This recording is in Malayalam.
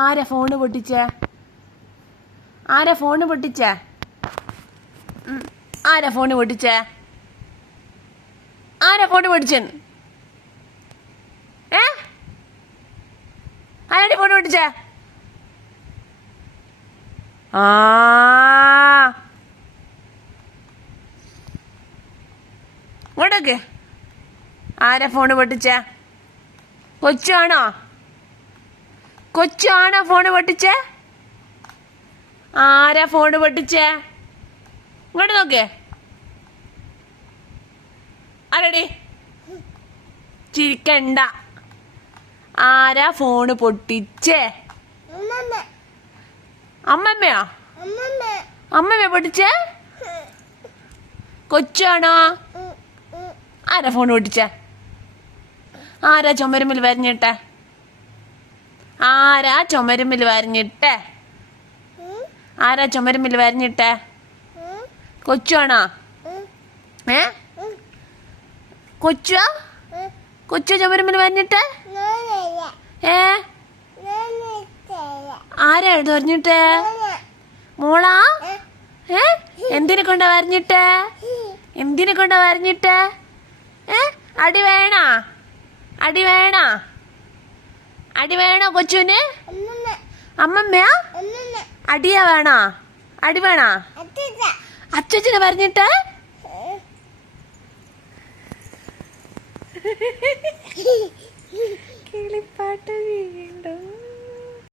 ആരാ ഫോണ് പൊട്ടിച്ചേ? ആരാ ഫോണ് പൊട്ടിച്ചേ? ആരാ ഫോണ് പൊട്ടിച്ചേ? ആരാ ഫോണ് പൊട്ടിച്ചെന്ന്? ആരാടി ഫോണ് പൊട്ടിച്ചേ? ഇങ്ങോട്ടൊക്കെ ആരാ ഫോണ് പൊട്ടിച്ചേ? കൊച്ചാണോ? കൊച്ചാണോ ഫോണ് പൊട്ടിച്ചേ? ആരാ ഫോണ് പൊട്ടിച്ചേ? ഇങ്ങോട്ട് നോക്കേ. ആരാടി? ചിരിക്കണ്ട. ആരാ ഫോണ് പൊട്ടിച്ചേ? അമ്മമ്മയോ? അമ്മമ്മ പൊട്ടിച്ചേ? കൊച്ചാണോ? ആരാ ഫോണ് പൊട്ടിച്ചേ? ആരാ ചുമരുമ്പിൽ വരഞ്ഞിട്ടെ? ആരാ ചുമരുമ്പിൽ വരഞ്ഞിട്ടെ? ആരാ ചുമരുമ്പിൽ വരഞ്ഞിട്ടെ? കൊച്ചാണോ? കൊച്ചാ? കൊച്ചു ചുമരുമ്പിൽ വരഞ്ഞിട്ടെ? ആരാ എഴുതി വരഞ്ഞിട്ടെ? മോളാ? എന്തിനെ കൊണ്ടാ വരഞ്ഞിട്ടെ? എന്തിനെ കൊണ്ടാ വരഞ്ഞിട്ടെ? അടി വേണോ? അടി വേണോ? അടി വേണോ കൊച്ചുന്? അമ്മമ്മയാ? അടിയാ വേണോ? അടി വേണോ? അച്ഛനെ പറഞ്ഞിട്ട് കിളിപ്പാട്ട് വീണ്ടും